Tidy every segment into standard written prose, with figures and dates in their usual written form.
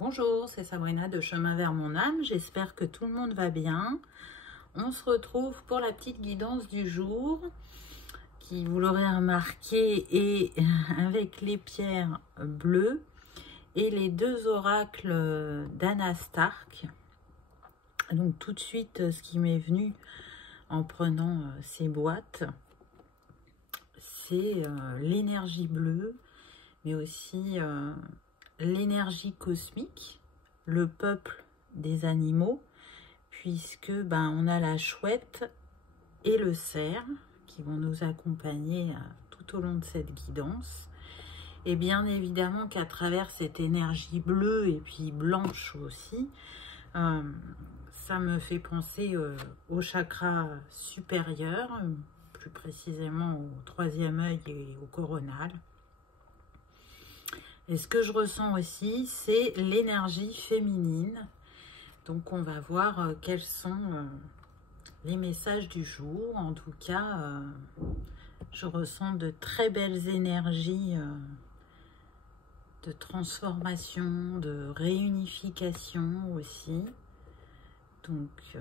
Bonjour, c'est Sabrina de Chemin vers mon âme. J'espère que tout le monde va bien. On se retrouve pour la petite guidance du jour qui, vous l'aurez remarqué, est avec les pierres bleues et les deux oracles d'Anna Stark. Donc tout de suite, ce qui m'est venu en prenant ces boîtes, c'est l'énergie bleue, mais aussi l'énergie cosmique, le peuple des animaux, puisque on a la chouette et le cerf qui vont nous accompagner tout au long de cette guidance. Et bien évidemment qu'à travers cette énergie bleue et puis blanche aussi, ça me fait penser au chakra supérieur, plus précisément au troisième œil et au coronal. Et ce que je ressens aussi, c'est l'énergie féminine. Donc on va voir quels sont les messages du jour. En tout cas, je ressens de très belles énergies de transformation, de réunification aussi. Donc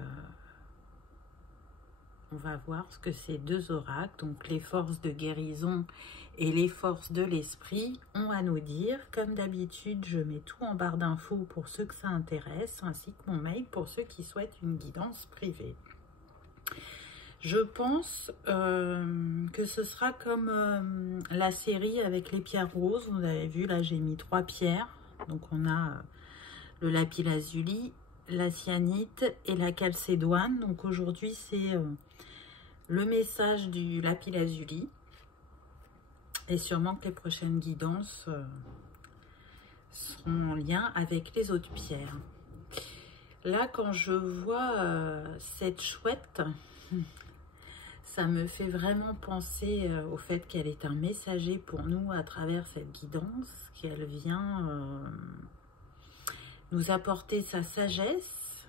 on va voir ce que ces deux oracles, donc les forces de guérison et les forces de l'esprit, ont à nous dire. Comme d'habitude, je mets tout en barre d'infos pour ceux que ça intéresse, ainsi que mon mail pour ceux qui souhaitent une guidance privée. Je pense que ce sera comme la série avec les pierres roses. Vous avez vu, là j'ai mis 3 pierres. Donc on a le lapis-lazuli, la cyanite et la calcédoine. Donc aujourd'hui c'est le message du lapis-lazuli. Et sûrement que les prochaines guidances seront en lien avec les autres pierres. Là, quand je vois cette chouette, ça me fait vraiment penser au fait qu'elle est un messager pour nous à travers cette guidance, qu'elle vient nous apporter sa sagesse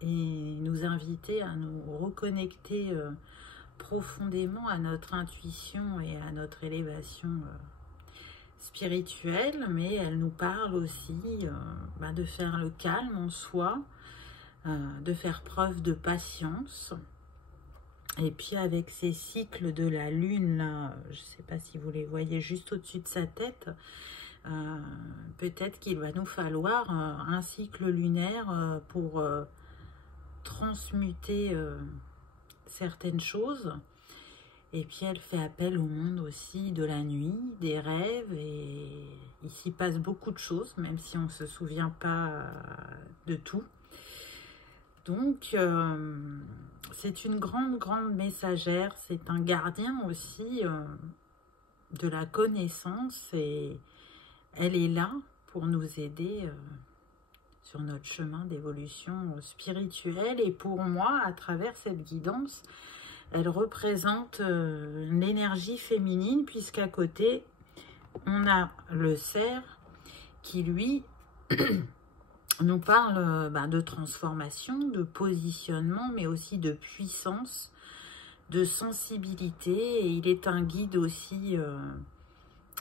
et nous inviter à nous reconnecter profondément à notre intuition et à notre élévation spirituelle, mais elle nous parle aussi de faire le calme en soi, de faire preuve de patience. Et puis avec ces cycles de la lune, là, je ne sais pas si vous les voyez juste au-dessus de sa tête, peut-être qu'il va nous falloir un cycle lunaire pour transmuter certaines choses. Et puis elle fait appel au monde aussi de la nuit, des rêves, et il s'y passe beaucoup de choses, même si on ne se souvient pas de tout. Donc c'est une grande messagère, c'est un gardien aussi de la connaissance, et elle est là pour nous aider sur notre chemin d'évolution spirituelle. Et pour moi, à travers cette guidance, elle représente l'énergie féminine, puisqu'à côté, on a le cerf qui, lui, nous parle de transformation, de positionnement, mais aussi de puissance, de sensibilité. Et il est un guide aussi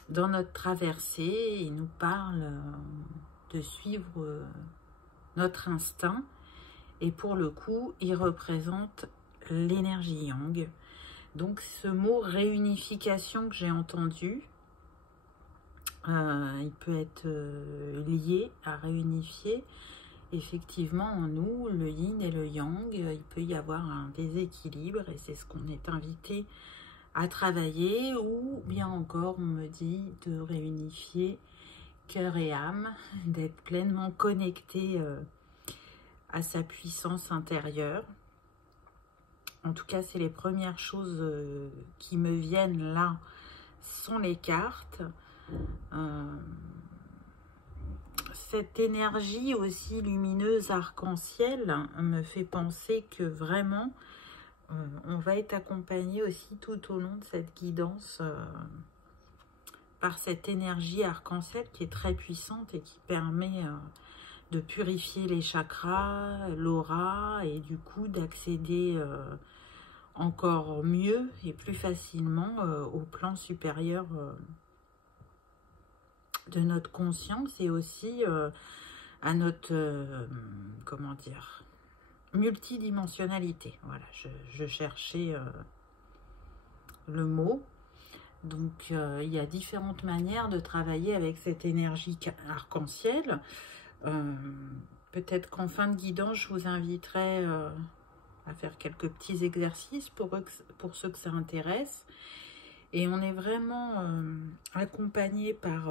dans notre traversée. Il nous parle de suivre notre instinct. Et pour le coup, il représente l'énergie yang. Donc ce mot réunification que j'ai entendu, il peut être lié à réunifier. Effectivement, en nous, le yin et le yang, il peut y avoir un déséquilibre, et c'est ce qu'on est invité à travailler. Ou bien encore, on me dit de réunifier cœur et âme, d'être pleinement connecté à sa puissance intérieure. En tout cas, c'est les premières choses qui me viennent là, sont les cartes. Cette énergie aussi lumineuse arc-en-ciel me fait penser que vraiment, on va être accompagné aussi tout au long de cette guidance par cette énergie arc-en-ciel qui est très puissante et qui permet de purifier les chakras, l'aura, et du coup d'accéder encore mieux et plus facilement au plan supérieur de notre conscience, et aussi à notre, comment dire, multidimensionnalité. Voilà, je cherchais le mot. Donc, il y a différentes manières de travailler avec cette énergie arc-en-ciel. Peut-être qu'en fin de guidance, je vous inviterai à faire quelques petits exercices pour ceux que ça intéresse. Et on est vraiment accompagné par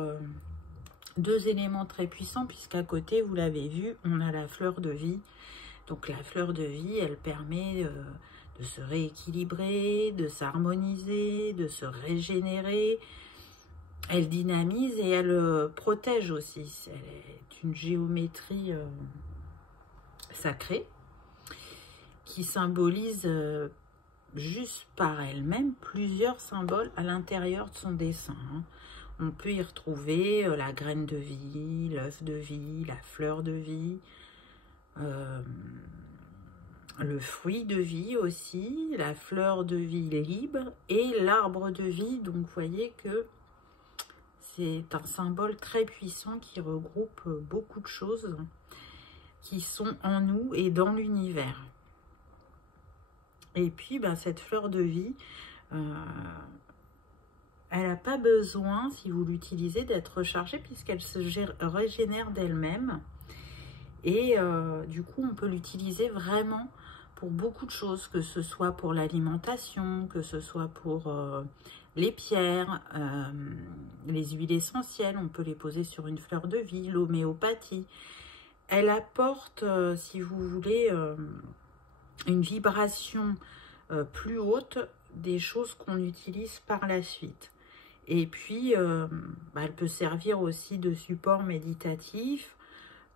deux éléments très puissants, puisqu'à côté, vous l'avez vu, on a la fleur de vie. Donc la fleur de vie, elle permet de se rééquilibrer, de s'harmoniser, de se régénérer. Elle dynamise et elle protège aussi. Elle est une géométrie sacrée qui symbolise juste par elle-même plusieurs symboles à l'intérieur de son dessin. On peut y retrouver la graine de vie, l'œuf de vie, la fleur de vie, le fruit de vie aussi, la fleur de vie libre et l'arbre de vie. Donc vous voyez que c'est un symbole très puissant qui regroupe beaucoup de choses qui sont en nous et dans l'univers. Et puis cette fleur de vie, elle n'a pas besoin, si vous l'utilisez, d'être rechargée puisqu'elle se régénère d'elle-même. Et du coup, on peut l'utiliser vraiment pour beaucoup de choses, que ce soit pour l'alimentation, que ce soit pour les pierres, les huiles essentielles, on peut les poser sur une fleur de vie, l'homéopathie. Elle apporte, si vous voulez, une vibration plus haute des choses qu'on utilise par la suite. Et puis, elle peut servir aussi de support méditatif,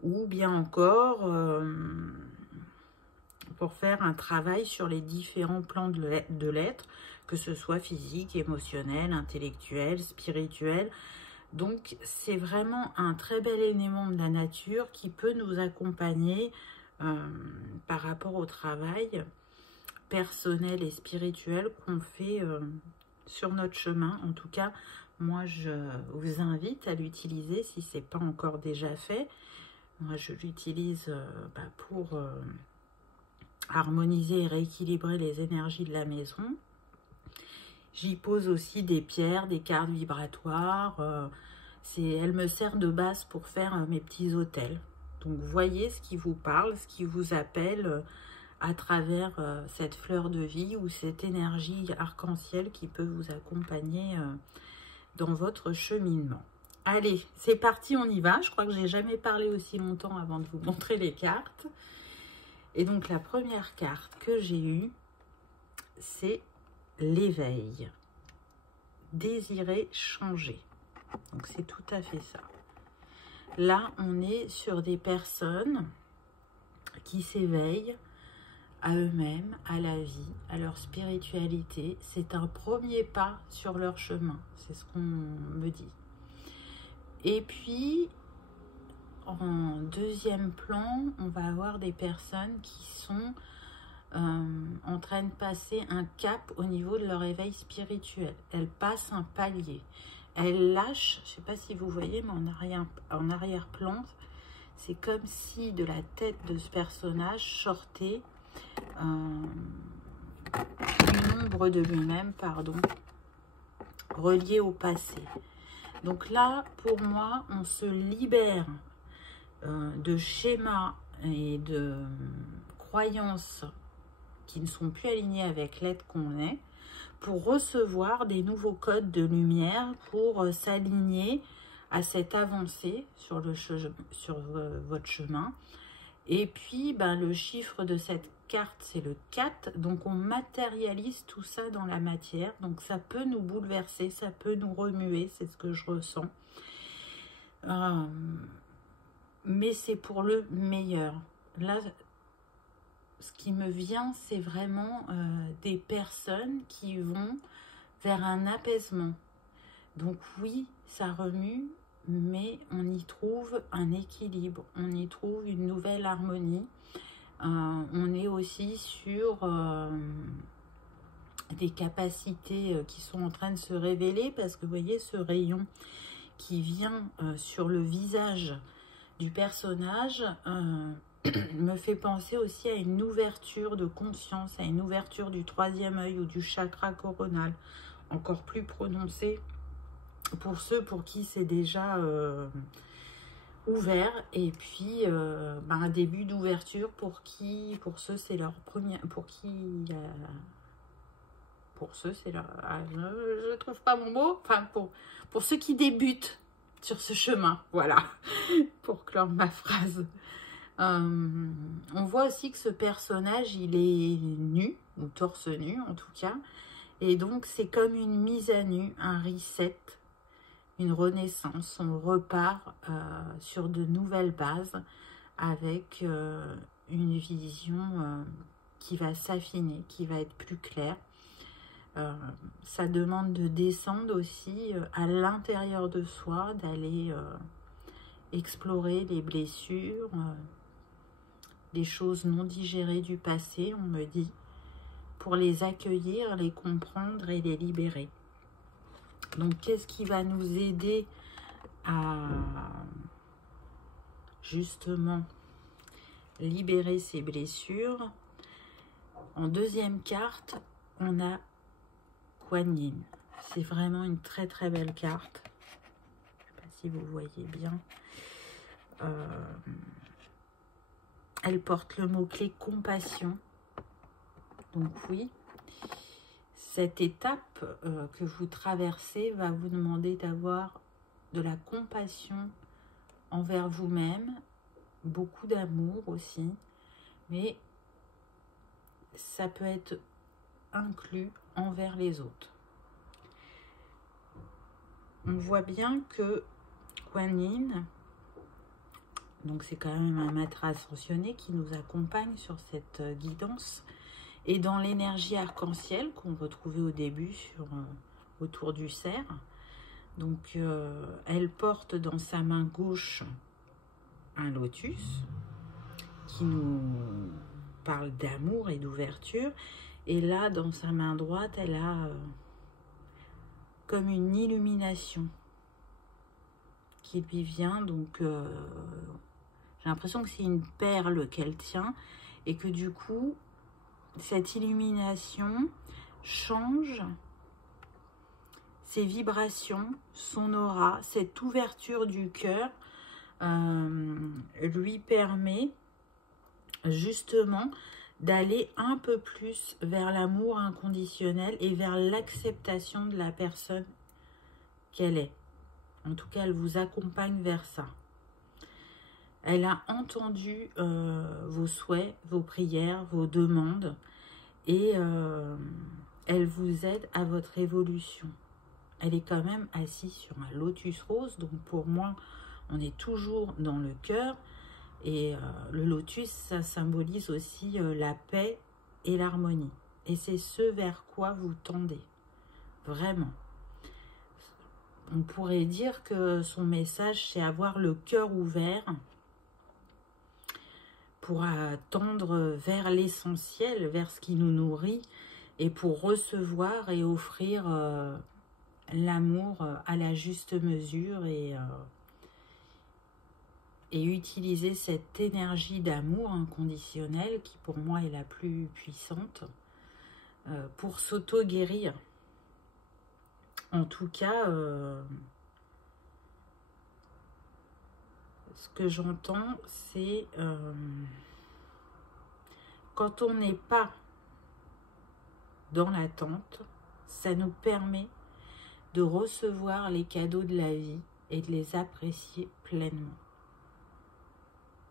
ou bien encore pour faire un travail sur les différents plans de l'être, que ce soit physique, émotionnel, intellectuel, spirituel. Donc, c'est vraiment un très bel élément de la nature qui peut nous accompagner par rapport au travail personnel et spirituel qu'on fait sur notre chemin. En tout cas, moi, je vous invite à l'utiliser si ce n'est pas encore déjà fait. Moi, je l'utilise pour harmoniser et rééquilibrer les énergies de la maison. J'y pose aussi des pierres, des cartes vibratoires. Elle me sert de base pour faire mes petits autels. Donc, voyez ce qui vous parle, ce qui vous appelle à travers cette fleur de vie ou cette énergie arc-en-ciel qui peut vous accompagner dans votre cheminement. Allez, c'est parti, on y va. Je crois que je n'ai jamais parlé aussi longtemps avant de vous montrer les cartes. Et donc, la première carte que j'ai eue, c'est l'éveil. Désirer changer. Donc, c'est tout à fait ça. Là, on est sur des personnes qui s'éveillent à eux-mêmes, à la vie, à leur spiritualité. C'est un premier pas sur leur chemin. C'est ce qu'on me dit. Et puis, en deuxième plan, on va avoir des personnes qui sont en train de passer un cap au niveau de leur éveil spirituel. Elles passent un palier. Elles lâchent, je ne sais pas si vous voyez, mais en arrière-plan, c'est comme si de la tête de ce personnage sortait une ombre de lui-même, reliée au passé. Donc là, pour moi, on se libère de schémas et de croyances qui ne sont plus alignés avec l'être qu'on est, pour recevoir des nouveaux codes de lumière, pour s'aligner à cette avancée sur votre chemin. Et puis, le chiffre de cette carte, c'est le 4. Donc, on matérialise tout ça dans la matière. Donc, ça peut nous bouleverser, ça peut nous remuer. C'est ce que je ressens. Mais c'est pour le meilleur. Là, ce qui me vient, c'est vraiment des personnes qui vont vers un apaisement. Donc, oui, ça remue, mais on y trouve un équilibre, on y trouve une nouvelle harmonie. On est aussi sur des capacités qui sont en train de se révéler, parce que vous voyez ce rayon qui vient sur le visage du personnage me fait penser aussi à une ouverture de conscience, à une ouverture du troisième œil ou du chakra coronal, encore plus prononcée pour ceux pour qui c'est déjà ouvert, et puis un début d'ouverture pour ceux c'est leur première, pour ceux c'est leur, je trouve pas mon mot, enfin pour ceux qui débutent sur ce chemin, voilà, pour clore ma phrase. On voit aussi que ce personnage, il est nu, ou torse nu en tout cas, et donc c'est comme une mise à nu, un reset, une renaissance. On repart sur de nouvelles bases avec une vision qui va s'affiner, qui va être plus claire. Ça demande de descendre aussi à l'intérieur de soi, d'aller explorer les blessures, les choses non digérées du passé, on me dit, pour les accueillir, les comprendre et les libérer. Donc, qu'est-ce qui va nous aider à justement libérer ces blessures? En deuxième carte, on a Kuan Yin. C'est vraiment une très très belle carte. Je ne sais pas si vous voyez bien. Elle porte le mot-clé compassion. Donc oui, cette étape que vous traversez va vous demander d'avoir de la compassion envers vous-même, beaucoup d'amour aussi, mais ça peut être inclus envers les autres. On voit bien que Kuan Yin, donc c'est quand même un maître ascensionné qui nous accompagne sur cette guidance, et dans l'énergie arc-en-ciel qu'on retrouvait au début autour du cerf. Donc elle porte dans sa main gauche un lotus qui nous parle d'amour et d'ouverture, et là dans sa main droite elle a comme une illumination qui lui vient. Donc j'ai l'impression que c'est une perle qu'elle tient, et que du coup cette illumination change ses vibrations, son aura. Cette ouverture du cœur lui permet justement d'aller un peu plus vers l'amour inconditionnel et vers l'acceptation de la personne qu'elle est. En tout cas, elle vous accompagne vers ça. Elle a entendu vos souhaits, vos prières, vos demandes, et elle vous aide à votre évolution. Elle est quand même assise sur un lotus rose, donc pour moi, on est toujours dans le cœur, et le lotus, ça symbolise aussi la paix et l'harmonie. Et c'est ce vers quoi vous tendez, vraiment. On pourrait dire que son message, c'est avoir le cœur ouvert pour tendre vers l'essentiel, vers ce qui nous nourrit, et pour recevoir et offrir l'amour à la juste mesure, et utiliser cette énergie d'amour inconditionnel qui pour moi est la plus puissante pour s'auto-guérir. En tout cas, ce que j'entends, c'est quand on n'est pas dans l'attente, ça nous permet de recevoir les cadeaux de la vie et de les apprécier pleinement.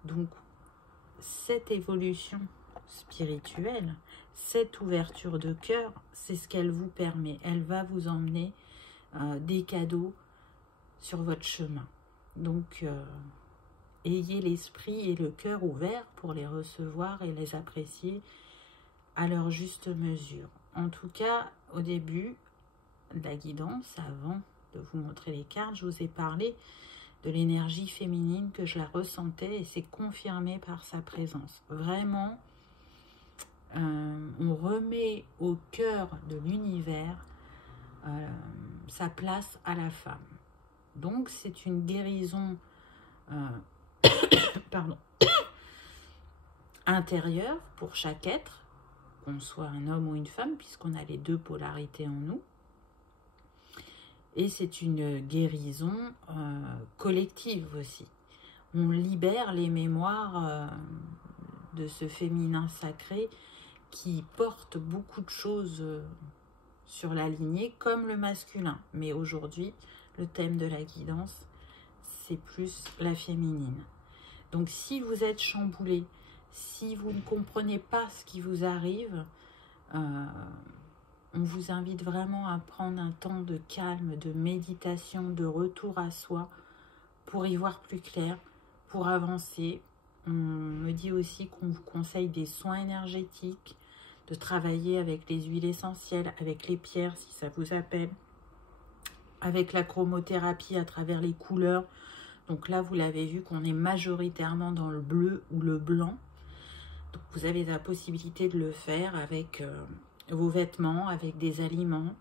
Donc, cette évolution spirituelle, cette ouverture de cœur, c'est ce qu'elle vous permet. Elle va vous emmener des cadeaux sur votre chemin. Donc, ayez l'esprit et le cœur ouverts pour les recevoir et les apprécier à leur juste mesure. En tout cas, au début de la guidance, avant de vous montrer les cartes, je vous ai parlé de l'énergie féminine, que je la ressentais, et c'est confirmé par sa présence. Vraiment, on remet au cœur de l'univers sa place à la femme. Donc c'est une guérison pardon, intérieure pour chaque être, qu'on soit un homme ou une femme, puisqu'on a les deux polarités en nous. Et c'est une guérison collective aussi. On libère les mémoires de ce féminin sacré qui porte beaucoup de choses sur la lignée, comme le masculin. Mais aujourd'hui, le thème de la guidance, c'est plus la féminine. Donc si vous êtes chamboulé, si vous ne comprenez pas ce qui vous arrive, on vous invite vraiment à prendre un temps de calme, de méditation, de retour à soi, pour y voir plus clair, pour avancer. On me dit aussi qu'on vous conseille des soins énergétiques, de travailler avec les huiles essentielles, avec les pierres si ça vous appelle, avec la chromothérapie à travers les couleurs. Donc là, vous l'avez vu qu'on est majoritairement dans le bleu ou le blanc. Donc vous avez la possibilité de le faire avec vos vêtements, avec des aliments.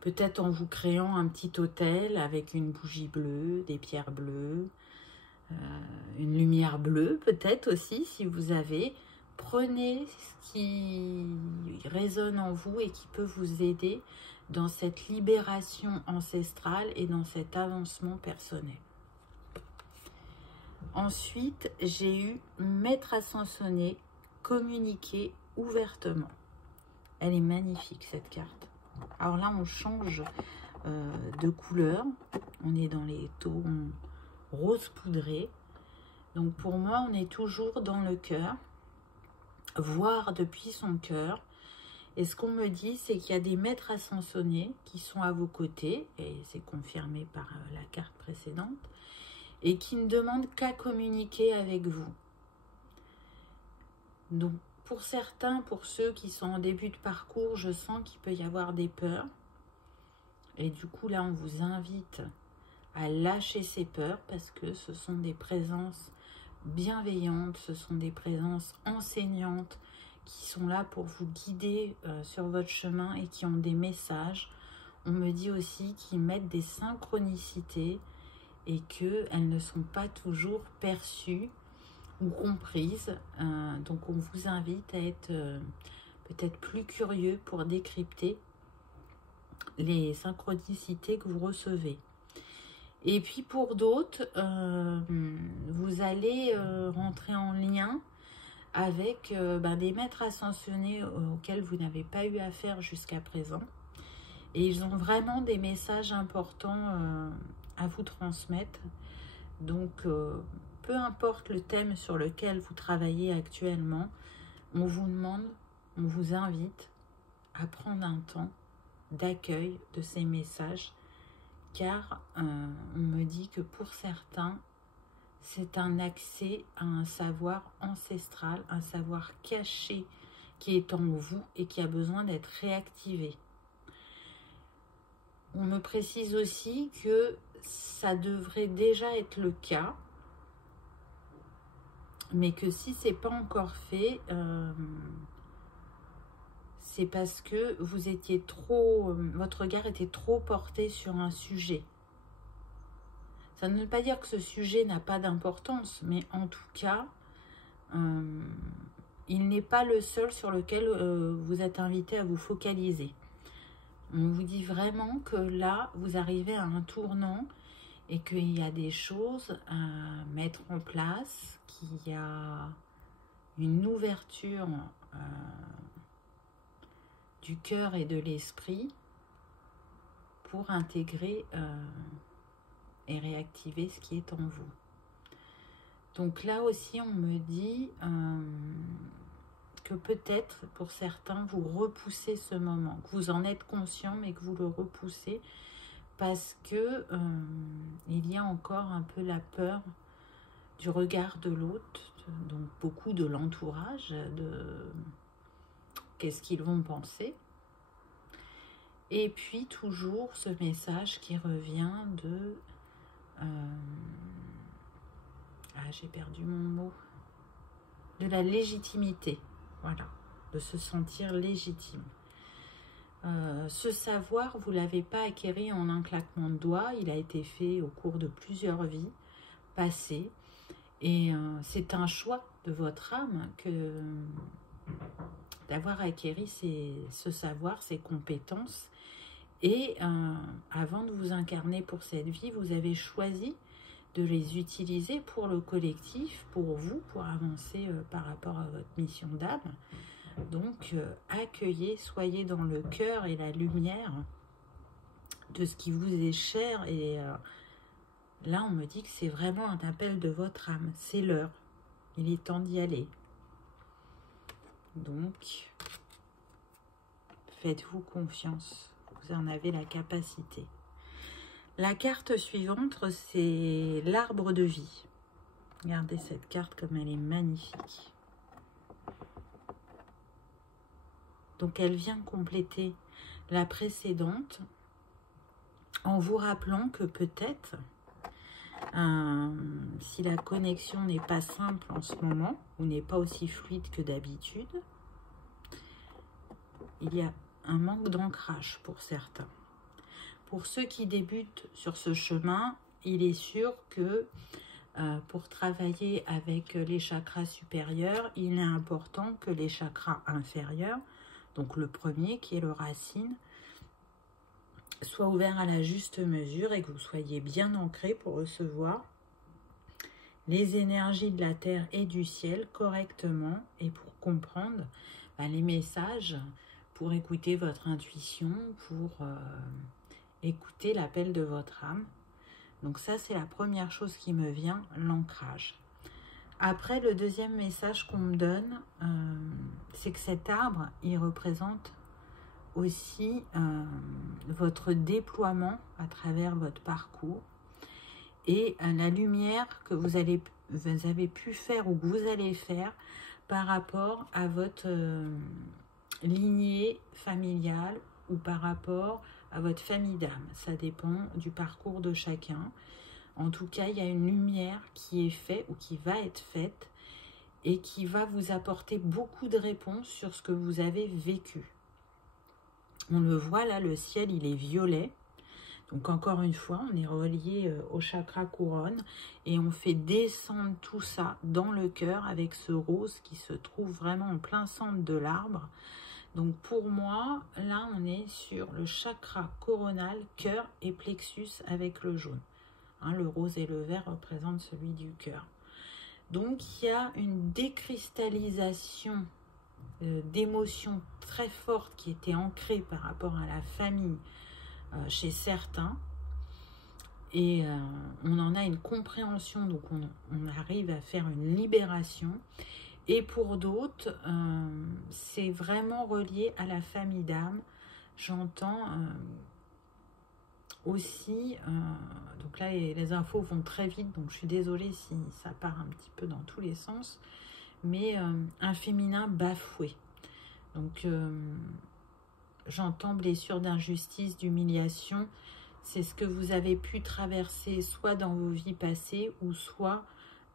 Peut-être en vous créant un petit hôtel avec une bougie bleue, des pierres bleues, une lumière bleue peut-être aussi si vous avez. Prenez ce qui résonne en vous et qui peut vous aider dans cette libération ancestrale et dans cet avancement personnel. Ensuite, j'ai eu Maître Ascensionné, communiquer ouvertement. Elle est magnifique cette carte. Alors là, on change de couleur. On est dans les tons rose poudré. Donc pour moi, on est toujours dans le cœur. Voir depuis son cœur. Et ce qu'on me dit, c'est qu'il y a des maîtres ascensionnés qui sont à vos côtés, et c'est confirmé par la carte précédente, et qui ne demandent qu'à communiquer avec vous. Donc pour certains, pour ceux qui sont en début de parcours, je sens qu'il peut y avoir des peurs. Et du coup là, on vous invite à lâcher ces peurs, parce que ce sont des présences bienveillantes, ce sont des présences enseignantes qui sont là pour vous guider sur votre chemin et qui ont des messages. On me dit aussi qu'ils mettent des synchronicités et qu'elles ne sont pas toujours perçues ou comprises. Donc on vous invite à être peut-être plus curieux pour décrypter les synchronicités que vous recevez. Et puis pour d'autres, vous allez rentrer en lien avec des maîtres ascensionnés auxquels vous n'avez pas eu affaire jusqu'à présent. Et ils ont vraiment des messages importants à vous transmettre. Donc, peu importe le thème sur lequel vous travaillez actuellement, on vous demande, on vous invite à prendre un temps d'accueil de ces messages, car on me dit que pour certains, c'est un accès à un savoir ancestral, un savoir caché qui est en vous et qui a besoin d'être réactivé. On me précise aussi que ça devrait déjà être le cas, mais que si ce n'est pas encore fait, c'est parce que vous étiez trop, votre regard était trop porté sur un sujet. Ça ne veut pas dire que ce sujet n'a pas d'importance, mais en tout cas, il n'est pas le seul sur lequel vous êtes invité à vous focaliser. On vous dit vraiment que là, vous arrivez à un tournant et qu'il y a des choses à mettre en place, qu'il y a une ouverture du cœur et de l'esprit pour intégrer et réactiver ce qui est en vous. Donc là aussi, on me dit que peut-être pour certains, vous repoussez ce moment, que vous en êtes conscient, mais que vous le repoussez parce que il y a encore un peu la peur du regard de l'autre, donc beaucoup de l'entourage, de qu'est-ce qu'ils vont penser. Et puis toujours ce message qui revient de j'ai perdu mon mot, de la légitimité, voilà, de se sentir légitime. Ce savoir, vous ne l'avez pas acquéri en un claquement de doigts, il a été fait au cours de plusieurs vies passé. Et c'est un choix de votre âme que d'avoir acquéri ce savoir, ces compétences. Et avant de vous incarner pour cette vie, vous avez choisi de les utiliser pour le collectif, pour vous, pour avancer par rapport à votre mission d'âme. Donc, accueillez, soyez dans le cœur et la lumière de ce qui vous est cher. Et là, on me dit que c'est vraiment un appel de votre âme. C'est l'heure. Il est temps d'y aller. Donc, faites-vous confiance. Vous en avez la capacité. La carte suivante, c'est l'arbre de vie. Regardez cette carte comme elle est magnifique. Donc, elle vient compléter la précédente en vous rappelant que peut-être, si la connexion n'est pas simple en ce moment, ou n'est pas aussi fluide que d'habitude, il y a un manque d'ancrage pour certains. Pour ceux qui débutent sur ce chemin, il est sûr que pour travailler avec les chakras supérieurs, il est important que les chakras inférieurs, donc le premier qui est le racine, soit ouvert à la juste mesure et que vous soyez bien ancré pour recevoir les énergies de la terre et du ciel correctement et pour comprendre les messages, pour écouter votre intuition, pour écouter l'appel de votre âme. Donc ça, c'est la première chose qui me vient, l'ancrage. Après, le deuxième message qu'on me donne, c'est que cet arbre, il représente aussi votre déploiement à travers votre parcours et la lumière que vous avez pu faire ou que vous allez faire par rapport à votre lignée familiale ou par rapport à votre famille d'âme. Ça dépend du parcours de chacun. En tout cas, il y a une lumière qui est faite ou qui va être faite et qui va vous apporter beaucoup de réponses sur ce que vous avez vécu. On le voit là, le ciel, il est violet. Donc encore une fois, on est relié au chakra couronne et on fait descendre tout ça dans le cœur avec ce rose qui se trouve vraiment en plein centre de l'arbre. Donc pour moi, là, on est sur le chakra coronal, cœur et plexus avec le jaune. Hein, le rose et le vert représentent celui du cœur. Donc il y a une décristallisation d'émotions très fortes qui étaient ancrées par rapport à la famille chez certains. Et on en a une compréhension, donc on arrive à faire une libération. Et pour d'autres, c'est vraiment relié à la famille d'âme. J'entends aussi, donc là les infos vont très vite, donc je suis désolée si ça part un petit peu dans tous les sens, mais un féminin bafoué. Donc j'entends blessure d'injustice, d'humiliation. C'est ce que vous avez pu traverser soit dans vos vies passées ou soit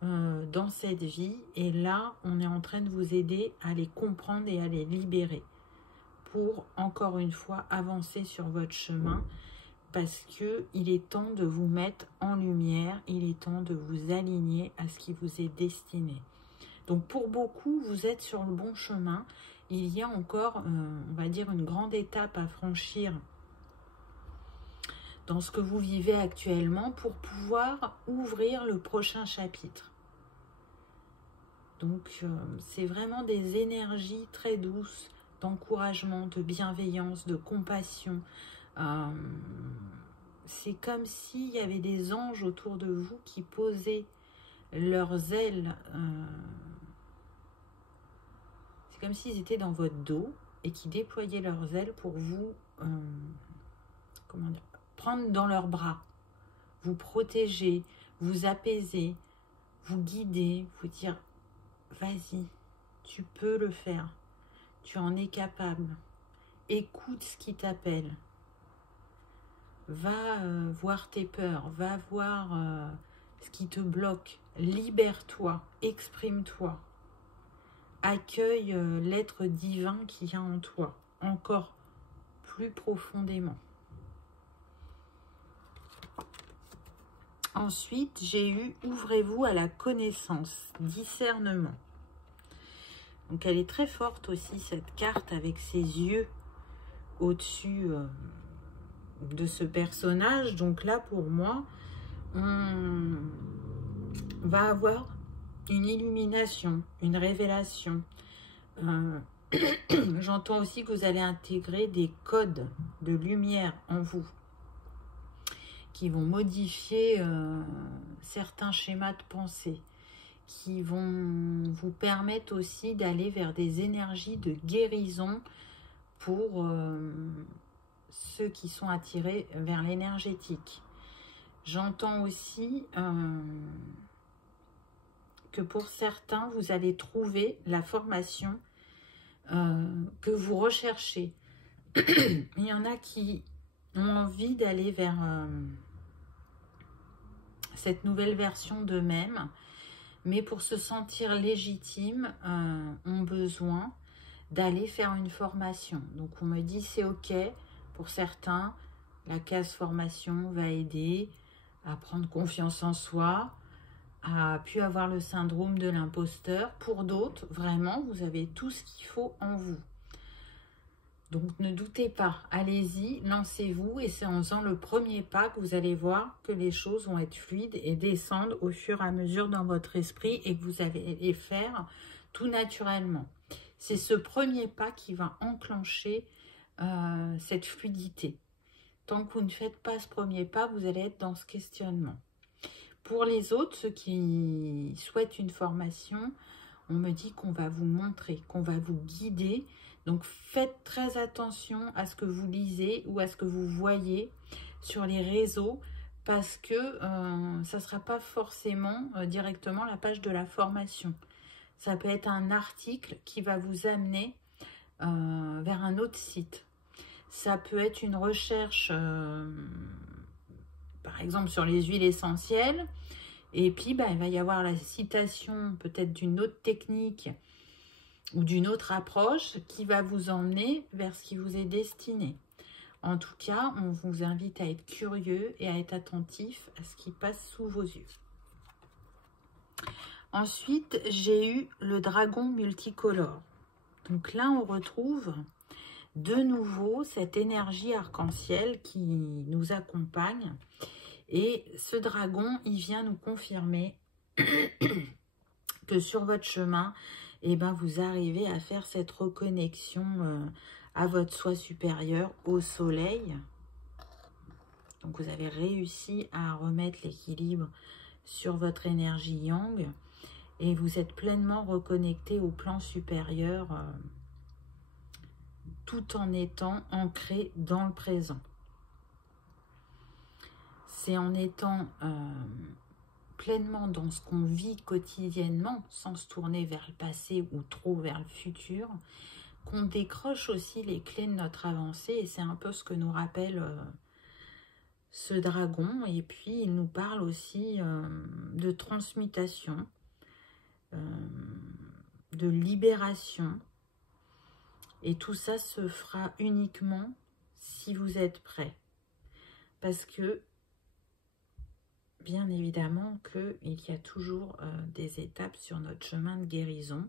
dans cette vie. Et là, on est en train de vous aider à les comprendre et à les libérer pour, encore une fois, avancer sur votre chemin. Parce qu'il est temps de vous mettre en lumière, il est temps de vous aligner à ce qui vous est destiné. Donc pour beaucoup, vous êtes sur le bon chemin. Il y a encore, on va dire, une grande étape à franchir dans ce que vous vivez actuellement pour pouvoir ouvrir le prochain chapitre. Donc c'est vraiment des énergies très douces, d'encouragement, de bienveillance, de compassion. C'est comme s'il y avait des anges autour de vous qui posaient leurs ailes. C'est comme s'ils étaient dans votre dos et qui déployaient leurs ailes pour vous prendre dans leurs bras, vous protéger, vous apaiser, vous guider, vous dire vas-y, tu peux le faire, tu en es capable, écoute ce qui t'appelle, va voir tes peurs, va voir ce qui te bloque, libère-toi, exprime-toi, accueille l'être divin qu'il y a en toi, encore plus profondément. Ensuite, j'ai eu « Ouvrez-vous à la connaissance, discernement ». Donc, elle est très forte aussi, cette carte, avec ses yeux au-dessus de ce personnage. Donc là, pour moi, on va avoir une illumination, une révélation. J'entends aussi que vous allez intégrer des codes de lumière en vous qui vont modifier certains schémas de pensée, qui vont vous permettre aussi d'aller vers des énergies de guérison pour ceux qui sont attirés vers l'énergétique. J'entends aussi que pour certains, vous allez trouver la formation que vous recherchez. Il y en a qui ont envie d'aller vers cette nouvelle version d'eux-mêmes, mais pour se sentir légitime, ont besoin d'aller faire une formation. Donc on me dit c'est ok, pour certains, la case formation va aider à prendre confiance en soi, à plus avoir le syndrome de l'imposteur. Pour d'autres, vraiment, vous avez tout ce qu'il faut en vous. Donc ne doutez pas, allez-y, lancez-vous, et c'est en faisant le premier pas que vous allez voir que les choses vont être fluides et descendre au fur et à mesure dans votre esprit, et que vous allez les faire tout naturellement. C'est ce premier pas qui va enclencher cette fluidité. Tant que vous ne faites pas ce premier pas, vous allez être dans ce questionnement. Pour les autres, ceux qui souhaitent une formation, on me dit qu'on va vous montrer, qu'on va vous guider. Donc faites très attention à ce que vous lisez ou à ce que vous voyez sur les réseaux, parce que ça ne sera pas forcément directement la page de la formation. Ça peut être un article qui va vous amener vers un autre site. Ça peut être une recherche, par exemple sur les huiles essentielles, et puis il va y avoir la citation peut-être d'une autre technique ou d'une autre approche qui va vous emmener vers ce qui vous est destiné. En tout cas, on vous invite à être curieux et à être attentif à ce qui passe sous vos yeux. Ensuite, j'ai eu le dragon multicolore. Donc là, on retrouve de nouveau cette énergie arc-en-ciel qui nous accompagne. Et ce dragon, il vient nous confirmer que sur votre chemin, vous arrivez à faire cette reconnexion à votre soi supérieur, au soleil. Donc vous avez réussi à remettre l'équilibre sur votre énergie yang et vous êtes pleinement reconnecté au plan supérieur tout en étant ancré dans le présent. C'est en étant pleinement dans ce qu'on vit quotidiennement, sans se tourner vers le passé ou trop vers le futur, qu'on décroche aussi les clés de notre avancée. Et c'est un peu ce que nous rappelle ce dragon. Et puis, il nous parle aussi de transmutation, de libération. Et tout ça se fera uniquement si vous êtes prêt. Parce que, bien évidemment, qu'il y a toujours des étapes sur notre chemin de guérison.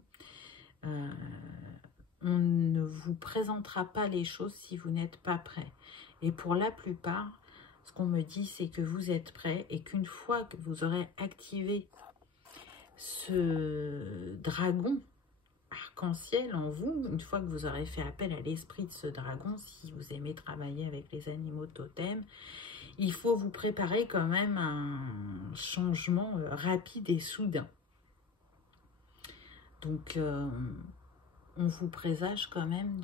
On ne vous présentera pas les choses si vous n'êtes pas prêt. Et pour la plupart, ce qu'on me dit, c'est que vous êtes prêt et qu'une fois que vous aurez activé ce dragon arc-en-ciel en vous, une fois que vous aurez fait appel à l'esprit de ce dragon, si vous aimez travailler avec les animaux totems, il faut vous préparer quand même à un changement rapide et soudain. Donc, on vous présage quand même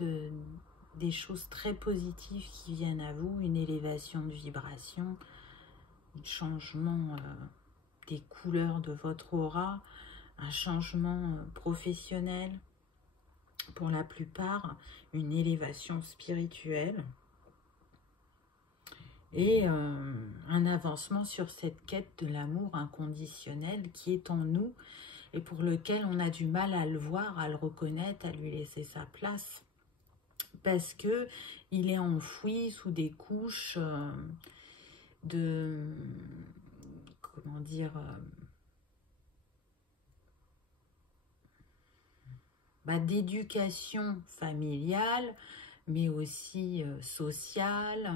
des choses très positives qui viennent à vous, une élévation de vibration, un changement des couleurs de votre aura, un changement professionnel, pour la plupart, une élévation spirituelle et un avancement sur cette quête de l'amour inconditionnel qui est en nous et pour lequel on a du mal à le voir, à le reconnaître, à lui laisser sa place. Parce que il est enfoui sous des couches comment dire, d'éducation familiale, mais aussi sociale,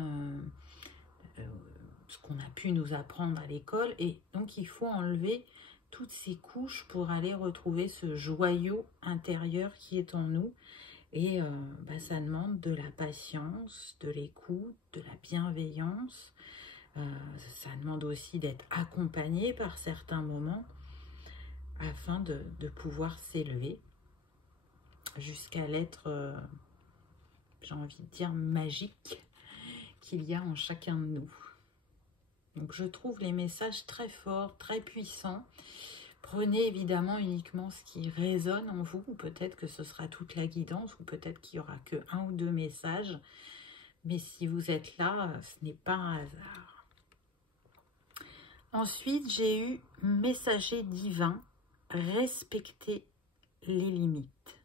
ce qu'on a pu nous apprendre à l'école. Et donc, il faut enlever toutes ces couches pour aller retrouver ce joyau intérieur qui est en nous. Et ça demande de la patience, de l'écoute, de la bienveillance. Ça demande aussi d'être accompagné par certains moments afin de pouvoir s'élever jusqu'à l'être, j'ai envie de dire, magique qu'il y a en chacun de nous. Donc je trouve les messages très forts, très puissants. Prenez évidemment uniquement ce qui résonne en vous, ou peut-être que ce sera toute la guidance, ou peut-être qu'il n'y aura que 1 ou 2 messages. Mais si vous êtes là, ce n'est pas un hasard. Ensuite, j'ai eu messager divin, respecter les limites.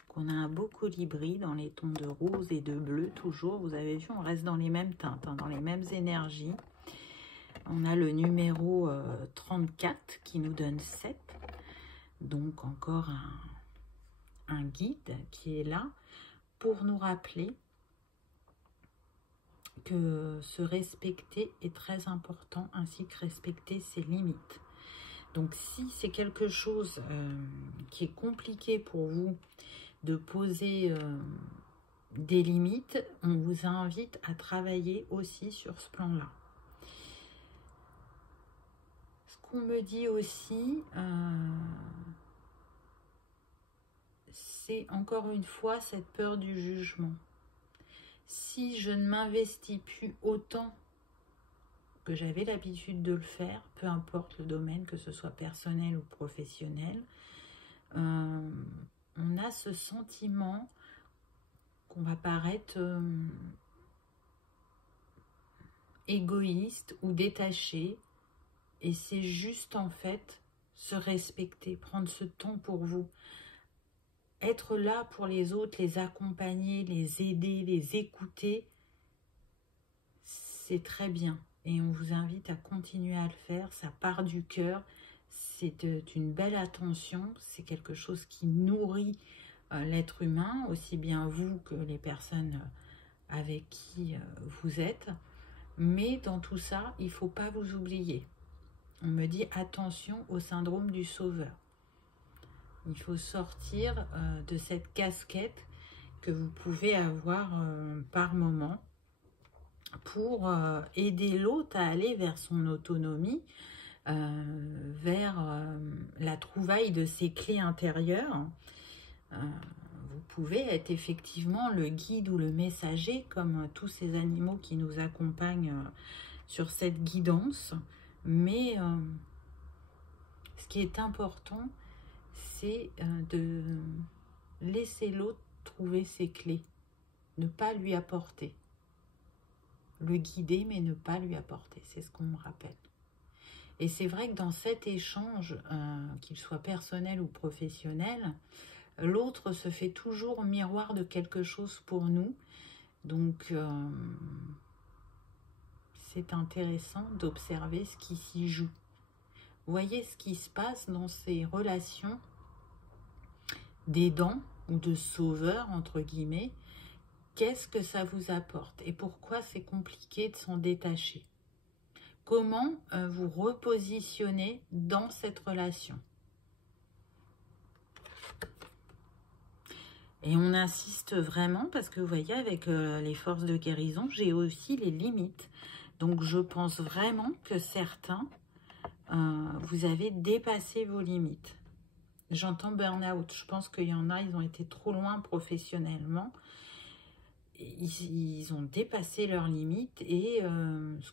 Donc, on a un beau colibri dans les tons de rose et de bleu, toujours. Vous avez vu, on reste dans les mêmes teintes, hein, dans les mêmes énergies. On a le numéro 34 qui nous donne 7. Donc, encore un guide qui est là pour nous rappeler que se respecter est très important, ainsi que respecter ses limites. Donc si c'est quelque chose qui est compliqué pour vous de poser des limites, on vous invite à travailler aussi sur ce plan-là. Ce qu'on me dit aussi, c'est encore une fois cette peur du jugement. Si je ne m'investis plus autant que j'avais l'habitude de le faire, peu importe le domaine, que ce soit personnel ou professionnel, on a ce sentiment qu'on va paraître égoïste ou détaché, et c'est juste en fait se respecter, prendre ce temps pour vous, être là pour les autres, les accompagner, les aider, les écouter, c'est très bien. Et on vous invite à continuer à le faire, ça part du cœur, c'est une belle attention, c'est quelque chose qui nourrit l'être humain, aussi bien vous que les personnes avec qui vous êtes. Mais dans tout ça, il ne faut pas vous oublier. On me dit attention au syndrome du sauveur. Il faut sortir de cette casquette que vous pouvez avoir par moment pour aider l'autre à aller vers son autonomie, vers la trouvaille de ses clés intérieures. Vous pouvez être effectivement le guide ou le messager, comme tous ces animaux qui nous accompagnent sur cette guidance. Mais ce qui est important, c'est de laisser l'autre trouver ses clés, ne pas lui apporter. Le guider, mais ne pas lui apporter. C'est ce qu'on me rappelle. Et c'est vrai que dans cet échange, qu'il soit personnel ou professionnel, l'autre se fait toujours miroir de quelque chose pour nous. Donc, c'est intéressant d'observer ce qui s'y joue. Voyez ce qui se passe dans ces relations d'aidants ou de sauveurs, entre guillemets. Qu'est-ce que ça vous apporte et pourquoi c'est compliqué de s'en détacher? Comment vous repositionnez dans cette relation? Et on insiste vraiment parce que vous voyez, avec les forces de guérison, j'ai aussi les limites. Donc je pense vraiment que certains, vous avez dépassé vos limites. J'entends burn-out. Je pense qu'il y en a, ils ont été trop loin professionnellement. Ils ont dépassé leurs limites et ce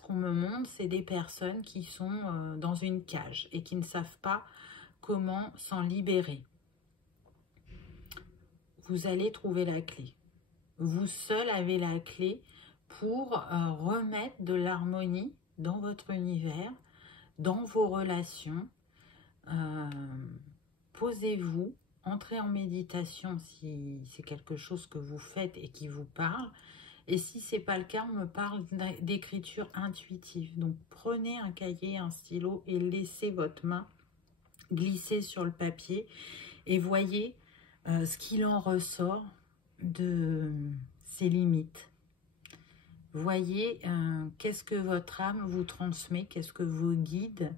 qu'on me montre, c'est des personnes qui sont dans une cage et qui ne savent pas comment s'en libérer. Vous allez trouver la clé. Vous seul avez la clé pour remettre de l'harmonie dans votre univers, dans vos relations. Posez-vous, entrez en méditation si c'est quelque chose que vous faites et qui vous parle. Et si ce n'est pas le cas, on me parle d'écriture intuitive. Donc, prenez un cahier, un stylo et laissez votre main glisser sur le papier et voyez ce qu'il en ressort de ses limites. Voyez qu'est-ce que votre âme vous transmet, qu'est-ce que vos guides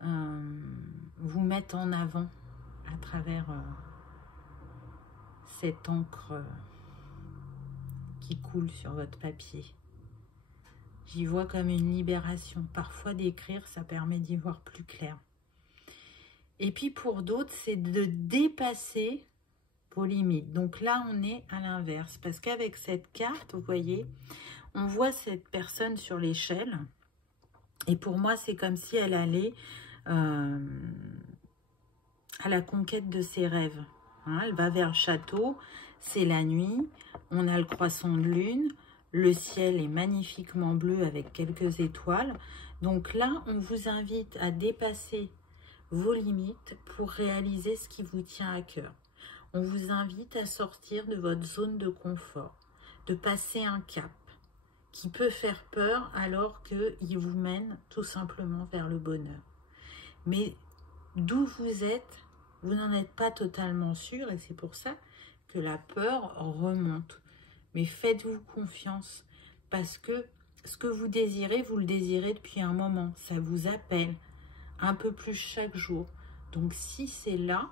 vous mettent en avant à travers cette encre qui coule sur votre papier. J'y vois comme une libération. Parfois d'écrire, ça permet d'y voir plus clair. Et puis pour d'autres, c'est de dépasser vos limites. Donc là, on est à l'inverse. Parce qu'avec cette carte, vous voyez, on voit cette personne sur l'échelle. Et pour moi, c'est comme si elle allait à la conquête de ses rêves. Hein, elle va vers le château, c'est la nuit, on a le croissant de lune, le ciel est magnifiquement bleu avec quelques étoiles. Donc là, on vous invite à dépasser vos limites pour réaliser ce qui vous tient à cœur. On vous invite à sortir de votre zone de confort, de passer un cap qui peut faire peur alors qu'il vous mène tout simplement vers le bonheur. Mais d'où vous êtes, vous n'en êtes pas totalement sûr et c'est pour ça que la peur remonte. Mais faites-vous confiance parce que ce que vous le désirez depuis un moment. Ça vous appelle un peu plus chaque jour. Donc si c'est là,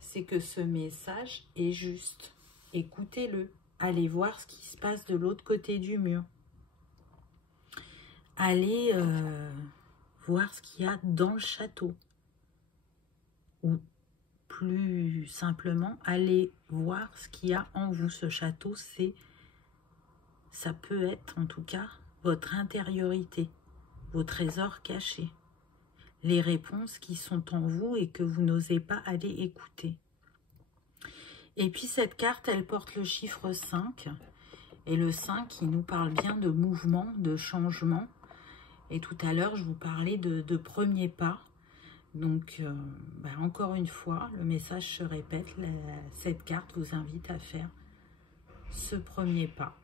c'est que ce message est juste. Écoutez-le. Allez voir ce qui se passe de l'autre côté du mur. Allez voir ce qu'il y a dans le château. Ou plus simplement, allez voir ce qu'il y a en vous. Ce château, ça peut être en tout cas votre intériorité, vos trésors cachés, les réponses qui sont en vous et que vous n'osez pas aller écouter. Et puis cette carte, elle porte le chiffre 5. Et le 5, qui nous parle bien de mouvement, de changement. Et tout à l'heure, je vous parlais de premiers pas. Donc, encore une fois, le message se répète. Cette carte vous invite à faire ce premier pas.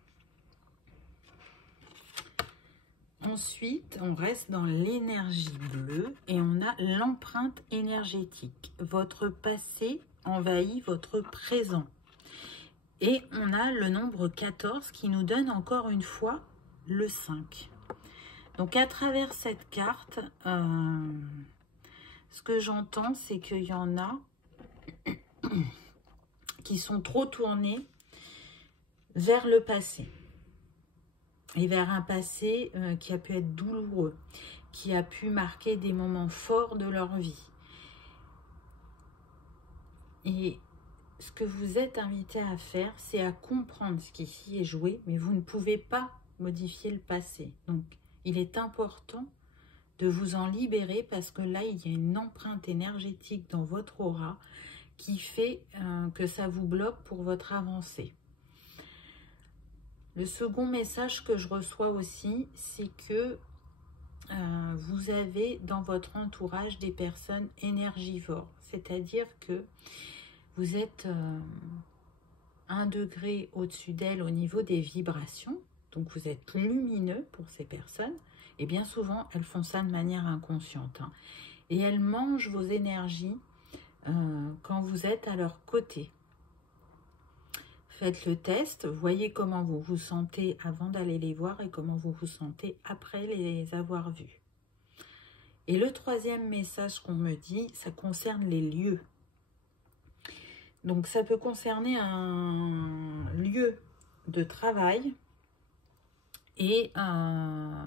Ensuite, on reste dans l'énergie bleue et on a l'empreinte énergétique. Votre passé envahit votre présent. Et on a le nombre 14 qui nous donne encore une fois le 5. Donc à travers cette carte, ce que j'entends, c'est qu'il y en a qui sont trop tournés vers le passé. Et vers un passé qui a pu être douloureux, qui a pu marquer des moments forts de leur vie. Et ce que vous êtes invité à faire, c'est à comprendre ce qui ici est joué, mais vous ne pouvez pas modifier le passé. Donc, il est important de vous en libérer parce que là, il y a une empreinte énergétique dans votre aura qui fait que ça vous bloque pour votre avancée. Le second message que je reçois aussi, c'est que vous avez dans votre entourage des personnes énergivores. C'est-à-dire que vous êtes 1 degré au-dessus d'elles au niveau des vibrations. Donc vous êtes lumineux pour ces personnes. Et bien souvent, elles font ça de manière inconsciente. Hein. Et elles mangent vos énergies quand vous êtes à leur côté. Faites le test, voyez comment vous vous sentez avant d'aller les voir et comment vous vous sentez après les avoir vus. Et le troisième message qu'on me dit, ça concerne les lieux. Donc ça peut concerner un lieu de travail et un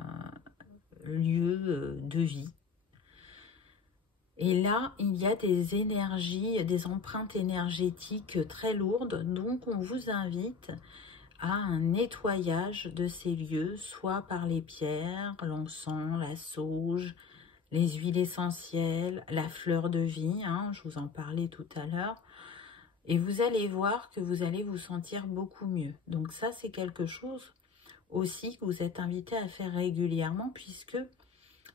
lieu de vie. Et là, il y a des énergies, des empreintes énergétiques très lourdes. Donc, on vous invite à un nettoyage de ces lieux, soit par les pierres, l'encens, la sauge, les huiles essentielles, la fleur de vie. Hein, je vous en parlais tout à l'heure. Et vous allez voir que vous allez vous sentir beaucoup mieux. Donc, ça, c'est quelque chose aussi que vous êtes invité à faire régulièrement puisque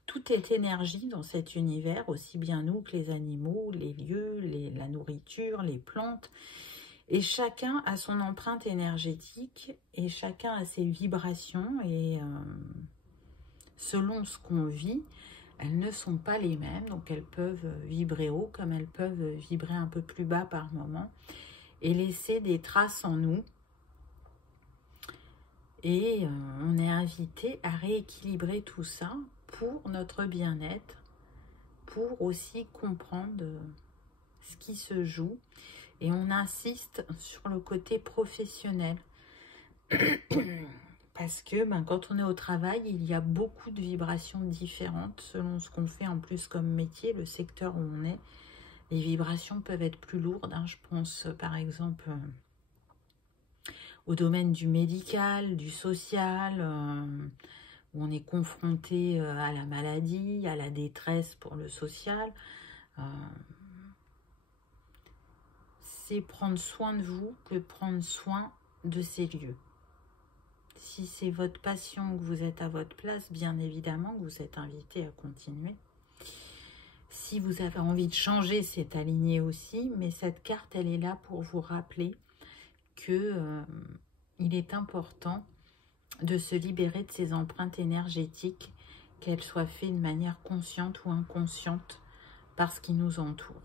tout est énergie dans cet univers, aussi bien nous que les animaux, les lieux, la nourriture, les plantes. Et chacun a son empreinte énergétique et chacun a ses vibrations. Et selon ce qu'on vit, elles ne sont pas les mêmes. Donc elles peuvent vibrer haut comme elles peuvent vibrer un peu plus bas par moment. Et laisser des traces en nous. Et on est invité à rééquilibrer tout ça pour notre bien-être, pour aussi comprendre ce qui se joue. Et on insiste sur le côté professionnel. Parce que quand on est au travail, il y a beaucoup de vibrations différentes selon ce qu'on fait en plus comme métier, le secteur où on est. Les vibrations peuvent être plus lourdes. Je pense par exemple au domaine du médical, du social, où on est confronté à la maladie, à la détresse pour le social. C'est prendre soin de vous que prendre soin de ces lieux. Si c'est votre passion, que vous êtes à votre place, bien évidemment que vous êtes invité à continuer. Si vous avez envie de changer, c'est aligné aussi, mais cette carte, elle est là pour vous rappeler que il est important de se libérer de ces empreintes énergétiques, qu'elles soient faites de manière consciente ou inconsciente par ce qui nous entoure.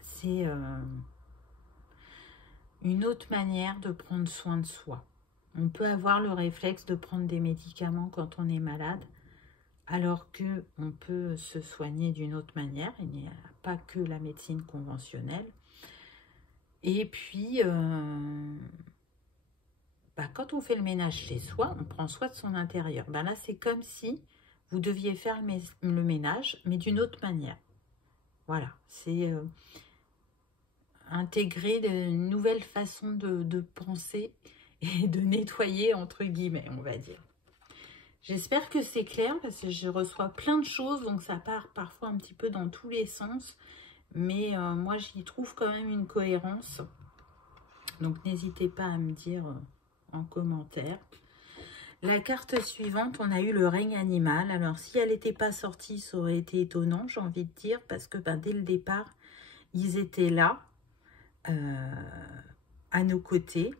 C'est une autre manière de prendre soin de soi. On peut avoir le réflexe de prendre des médicaments quand on est malade, alors qu'on peut se soigner d'une autre manière. Il n'y a pas que la médecine conventionnelle. Et puis, quand on fait le ménage chez soi, on prend soin de son intérieur. Là, c'est comme si vous deviez faire le ménage, mais d'une autre manière. Voilà, c'est intégrer de nouvelles façons de penser et de nettoyer, entre guillemets, on va dire. J'espère que c'est clair, parce que je reçois plein de choses, donc ça part parfois un petit peu dans tous les sens. Mais moi, j'y trouve quand même une cohérence. Donc, n'hésitez pas à me dire en commentaire. La carte suivante, on a eu le règne animal. Alors, si elle n'était pas sortie, ça aurait été étonnant, j'ai envie de dire, parce que dès le départ, ils étaient là, à nos côtés.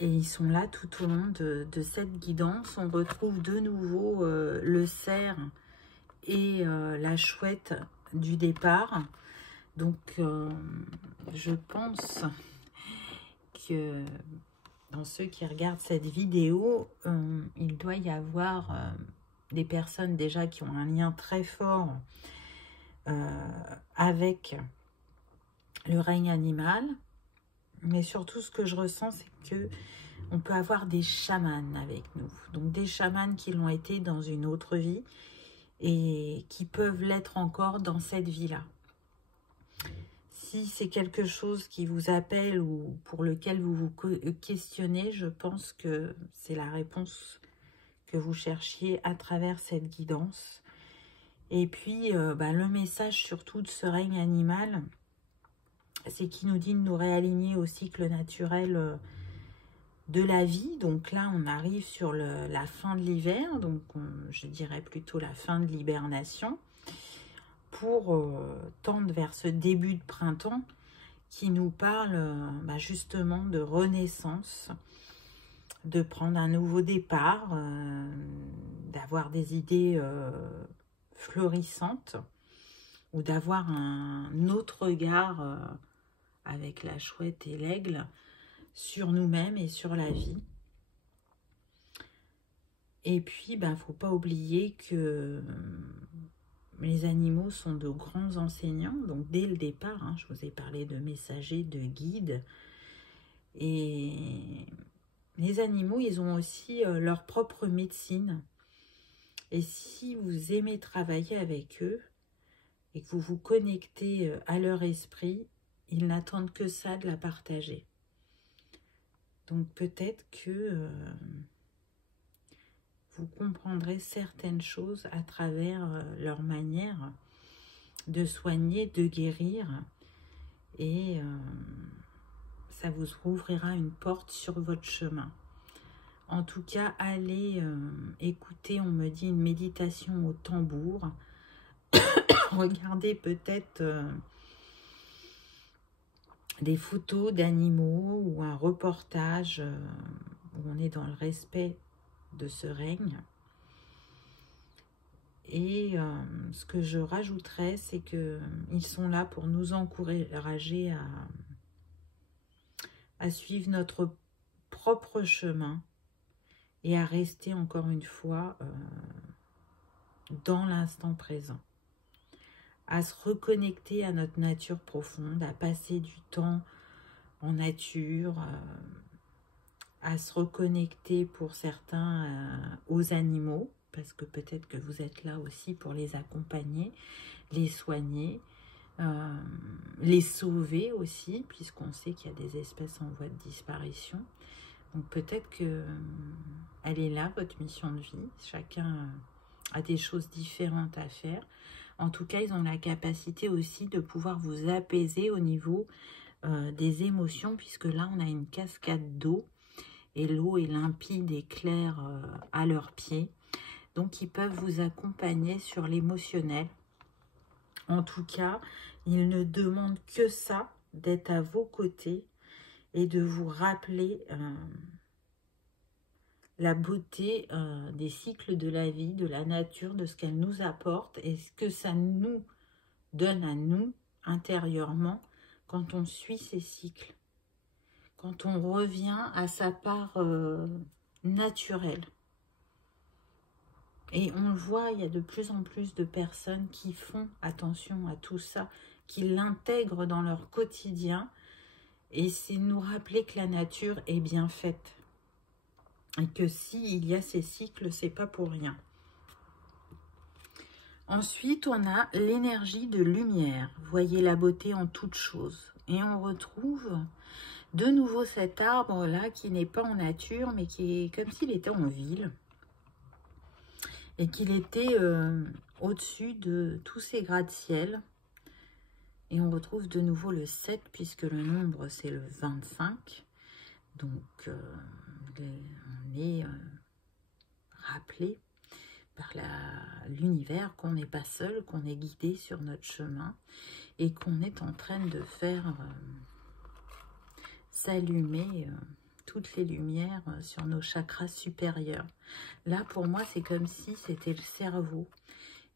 Et ils sont là tout au long de cette guidance. On retrouve de nouveau le cerf et la chouette du départ. Donc, je pense que dans ceux qui regardent cette vidéo, il doit y avoir des personnes déjà qui ont un lien très fort avec le règne animal. Mais surtout, ce que je ressens, c'est que on peut avoir des chamans avec nous. Donc, des chamans qui l'ont été dans une autre vie et qui peuvent l'être encore dans cette vie-là. Si c'est quelque chose qui vous appelle ou pour lequel vous vous questionnez, je pense que c'est la réponse que vous cherchiez à travers cette guidance. Et puis, le message surtout de ce règne animal, c'est qu'il nous dit de nous réaligner au cycle naturel de la vie. Donc là, on arrive sur la fin de l'hiver, donc je dirais plutôt la fin de l'hibernation, pour tendre vers ce début de printemps qui nous parle justement de renaissance, de prendre un nouveau départ, d'avoir des idées florissantes ou d'avoir un autre regard avec la chouette et l'aigle sur nous-mêmes et sur la vie. Et puis, faut pas oublier que les animaux sont de grands enseignants. Donc, dès le départ, je vous ai parlé de messagers, de guides. Et les animaux, ils ont aussi leur propre médecine. Et si vous aimez travailler avec eux et que vous vous connectez à leur esprit, ils n'attendent que ça de la partager. Donc peut-être que vous comprendrez certaines choses à travers leur manière de soigner, de guérir. Et ça vous ouvrira une porte sur votre chemin. En tout cas, allez écouter, on me dit, une méditation au tambour. Regardez peut-être des photos d'animaux ou un reportage où on est dans le respect de ce règne. Et ce que je rajouterais, c'est qu'ils sont là pour nous encourager à suivre notre propre chemin et à rester encore une fois dans l'instant présent, à se reconnecter à notre nature profonde, à passer du temps en nature, à se reconnecter pour certains aux animaux, parce que peut-être que vous êtes là aussi pour les accompagner, les soigner, les sauver aussi, puisqu'on sait qu'il y a des espèces en voie de disparition. Donc peut-être que elle est là, votre mission de vie. Chacun a des choses différentes à faire. En tout cas, ils ont la capacité aussi de pouvoir vous apaiser au niveau des émotions, puisque là, on a une cascade d'eau. Et l'eau est limpide et claire à leurs pieds. Donc, ils peuvent vous accompagner sur l'émotionnel. En tout cas, ils ne demandent que ça, d'être à vos côtés et de vous rappeler la beauté des cycles de la vie, de la nature, de ce qu'elle nous apporte et ce que ça nous donne à nous, intérieurement, quand on suit ces cycles. Quand on revient à sa part naturelle. Et on le voit, il y a de plus en plus de personnes qui font attention à tout ça, qui l'intègrent dans leur quotidien. Et c'est nous rappeler que la nature est bien faite. Et que s'il y a ces cycles, c'est pas pour rien. Ensuite, on a l'énergie de lumière. Voyez la beauté en toute chose. Et on retrouve de nouveau cet arbre-là qui n'est pas en nature, mais qui est comme s'il était en ville. Et qu'il était au-dessus de tous ces gratte-ciel. Et on retrouve de nouveau le 7, puisque le nombre, c'est le 25. Donc, on est rappelé par l'univers qu'on n'est pas seul, qu'on est guidé sur notre chemin et qu'on est en train de faire s'allumer toutes les lumières sur nos chakras supérieurs. Là, pour moi, c'est comme si c'était le cerveau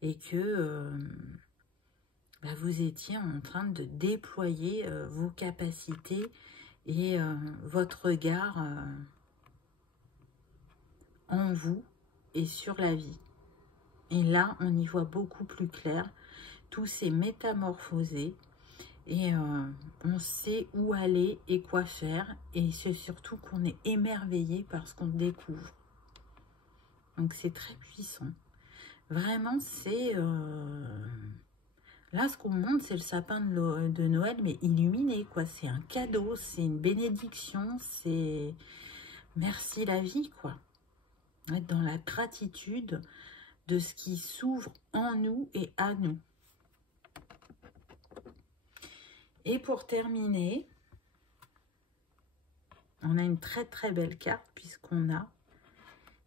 et que vous étiez en train de déployer vos capacités et votre regard en vous et sur la vie. Et là, on y voit beaucoup plus clair. Tout s'est métamorphosé et on sait où aller et quoi faire. Et c'est surtout qu'on est émerveillé par ce qu'on découvre. Donc, c'est très puissant. Vraiment, c'est... Là, ce qu'on montre, c'est le sapin de Noël, mais illuminé, quoi. C'est un cadeau, c'est une bénédiction, c'est... Merci la vie, quoi. Être dans la gratitude de ce qui s'ouvre en nous et à nous. Et pour terminer, on a une très très belle carte puisqu'on a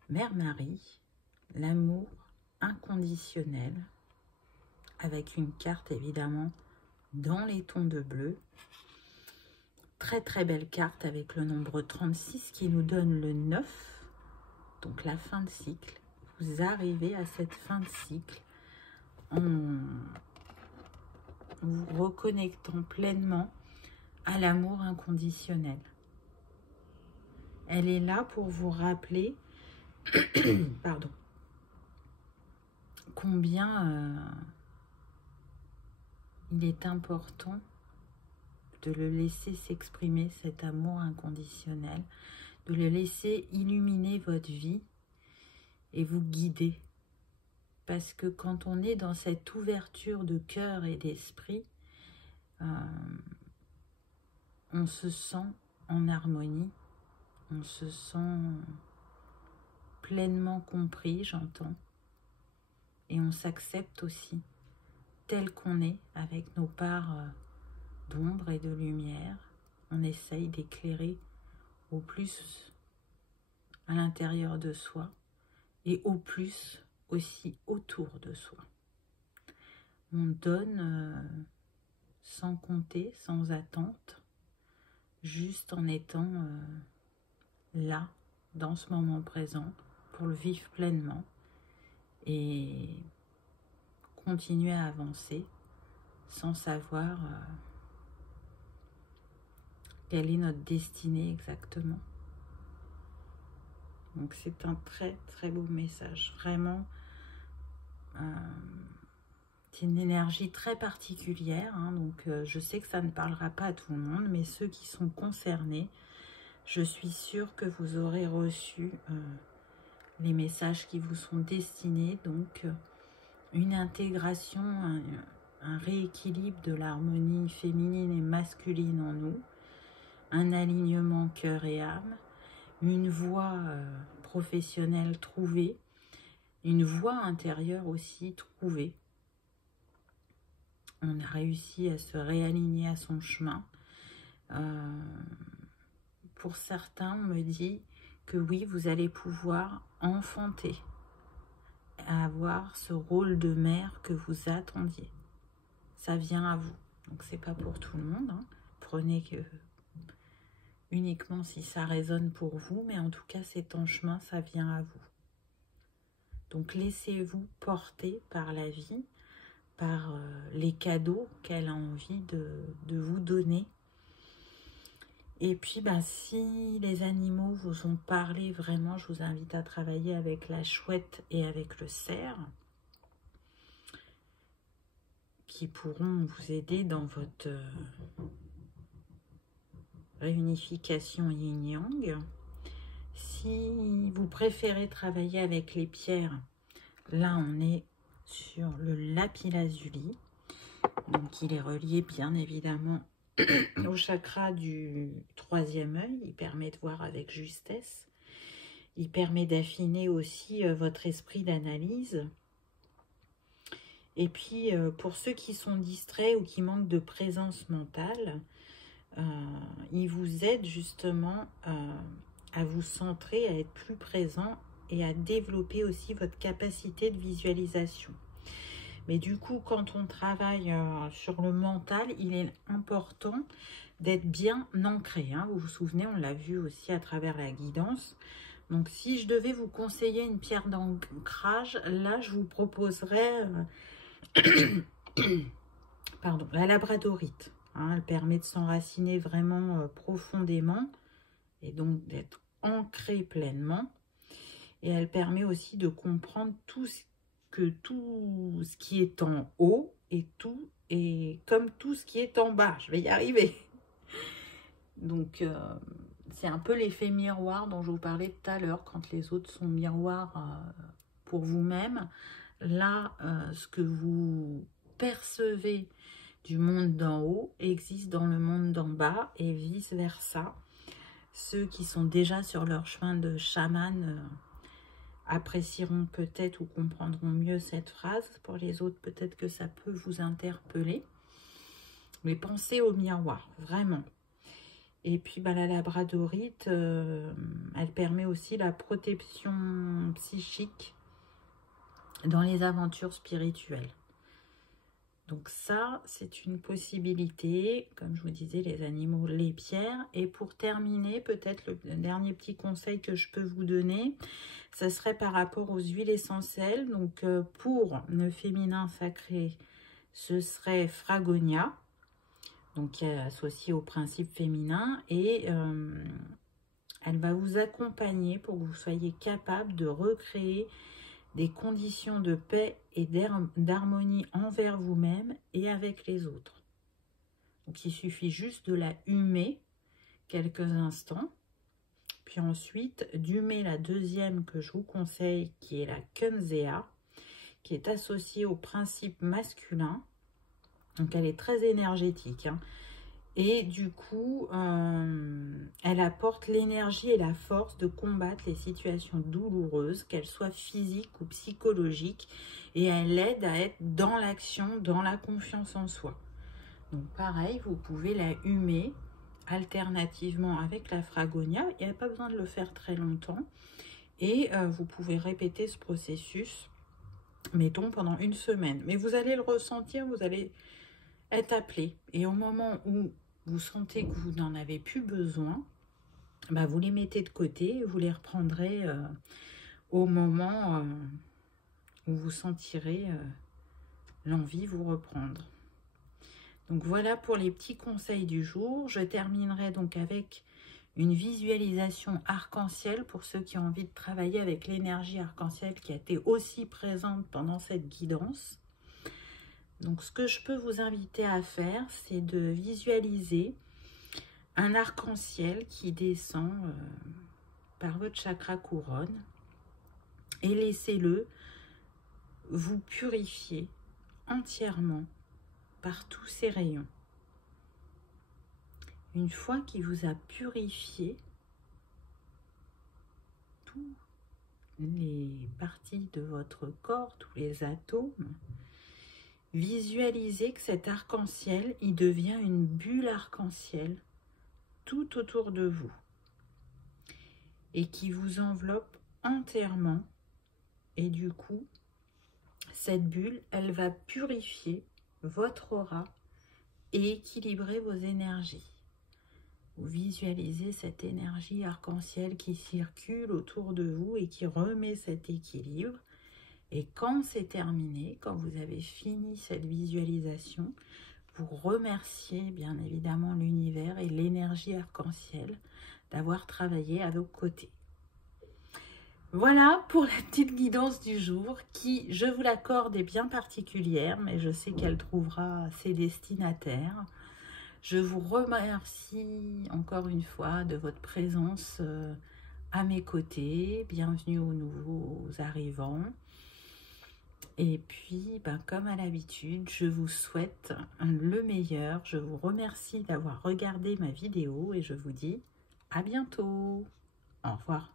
Mère Marie, l'amour inconditionnel, avec une carte évidemment dans les tons de bleu. Très très belle carte avec le nombre 36 qui nous donne le 9, donc la fin de cycle. Vous arrivez à cette fin de cycle en vous reconnectant pleinement à l'amour inconditionnel. Elle est là pour vous rappeler pardon, combien il est important de le laisser s'exprimer, cet amour inconditionnel, de le laisser illuminer votre vie et vous guider. Parce que quand on est dans cette ouverture de cœur et d'esprit, on se sent en harmonie, on se sent pleinement compris, j'entends, et on s'accepte aussi tel qu'on est, avec nos parts d'ombre et de lumière. On essaye d'éclairer au plus à l'intérieur de soi et au plus aussi autour de soi. On donne sans compter, sans attente, juste en étant là, dans ce moment présent, pour le vivre pleinement et continuer à avancer sans savoir quelle est notre destinée exactement. Donc c'est un très très beau message, vraiment. C'est une énergie très particulière, hein, donc je sais que ça ne parlera pas à tout le monde, mais ceux qui sont concernés, je suis sûre que vous aurez reçu les messages qui vous sont destinés, donc une intégration, un rééquilibre de l'harmonie féminine et masculine en nous, un alignement cœur et âme, une voie professionnelle trouvée, une voie intérieure aussi trouvée. On a réussi à se réaligner à son chemin. Pour certains, on me dit que oui, vous allez pouvoir enfanter, avoir ce rôle de mère que vous attendiez. Ça vient à vous. Donc, c'est pas pour tout le monde. Hein. Prenez que uniquement si ça résonne pour vous, mais en tout cas, c'est en chemin, ça vient à vous. Donc, laissez-vous porter par la vie, par les cadeaux qu'elle a envie de vous donner. Et puis, si les animaux vous ont parlé, vraiment, je vous invite à travailler avec la chouette et avec le cerf, qui pourront vous aider dans votre réunification yin-yang. Si vous préférez travailler avec les pierres, là, on est sur le lapis-lazuli. Donc, il est relié, bien évidemment, au chakra du troisième œil. Il permet de voir avec justesse. Il permet d'affiner aussi votre esprit d'analyse. Et puis, pour ceux qui sont distraits ou qui manquent de présence mentale, il vous aide justement à vous centrer, à être plus présent et à développer aussi votre capacité de visualisation. Mais du coup, quand on travaille sur le mental, il est important d'être bien ancré. Hein. Vous vous souvenez, on l'a vu aussi à travers la guidance. Donc, si je devais vous conseiller une pierre d'ancrage, là, je vous proposerais pardon, la labradorite. Hein, elle permet de s'enraciner vraiment profondément et donc d'être ancré pleinement. Et elle permet aussi de comprendre tout ce qui est en haut et comme tout ce qui est en bas. Je vais y arriver. Donc, c'est un peu l'effet miroir dont je vous parlais tout à l'heure, quand les autres sont miroirs pour vous-même. Là, ce que vous percevez du monde d'en haut existe dans le monde d'en bas et vice-versa. Ceux qui sont déjà sur leur chemin de chaman apprécieront peut-être ou comprendront mieux cette phrase. Pour les autres, peut-être que ça peut vous interpeller. Mais pensez au miroir, vraiment. Et puis, la labradorite, elle permet aussi la protection psychique dans les aventures spirituelles. Donc ça, c'est une possibilité. Comme je vous disais, les animaux, les pierres. Et pour terminer, peut-être le dernier petit conseil que je peux vous donner, ce serait par rapport aux huiles essentielles. Donc pour le féminin sacré, ce serait Fragonia, donc qui est associé au principe féminin. Et elle va vous accompagner pour que vous soyez capable de recréer des conditions de paix et d'harmonie envers vous-même et avec les autres. Donc, il suffit juste de la humer quelques instants. Puis ensuite, d'humer la deuxième que je vous conseille, qui est la Kunzea, qui est associée au principe masculin. Donc, elle est très énergétique. Hein. Et du coup, elle apporte l'énergie et la force de combattre les situations douloureuses, qu'elles soient physiques ou psychologiques. Et elle aide à être dans l'action, dans la confiance en soi. Donc pareil, vous pouvez la humer alternativement avec la Fragonia. Il n'y a pas besoin de le faire très longtemps. Et vous pouvez répéter ce processus, mettons, pendant une semaine. Mais vous allez le ressentir, vous allez être appelé. Et au moment où vous sentez que vous n'en avez plus besoin, bah, vous les mettez de côté et vous les reprendrez au moment où vous sentirez l'envie vous reprendre. Donc voilà pour les petits conseils du jour. Je terminerai donc avec une visualisation arc-en-ciel pour ceux qui ont envie de travailler avec l'énergie arc-en-ciel qui a été aussi présente pendant cette guidance. Donc ce que je peux vous inviter à faire, c'est de visualiser un arc-en-ciel qui descend par votre chakra couronne et laissez-le vous purifier entièrement par tous ces rayons. Une fois qu'il vous a purifié toutes les parties de votre corps, tous les atomes, visualisez que cet arc-en-ciel, il devient une bulle arc-en-ciel tout autour de vous et qui vous enveloppe entièrement. Et du coup, cette bulle, elle va purifier votre aura et équilibrer vos énergies. Vous visualisez cette énergie arc-en-ciel qui circule autour de vous et qui remet cet équilibre. Et quand c'est terminé, quand vous avez fini cette visualisation, vous remerciez bien évidemment l'univers et l'énergie arc-en-ciel d'avoir travaillé à vos côtés. Voilà pour la petite guidance du jour qui, je vous l'accorde, est bien particulière, mais je sais qu'elle trouvera ses destinataires. Je vous remercie encore une fois de votre présence à mes côtés. Bienvenue aux nouveaux arrivants. Et puis, comme à l'habitude, je vous souhaite le meilleur. Je vous remercie d'avoir regardé ma vidéo et je vous dis à bientôt. Au revoir.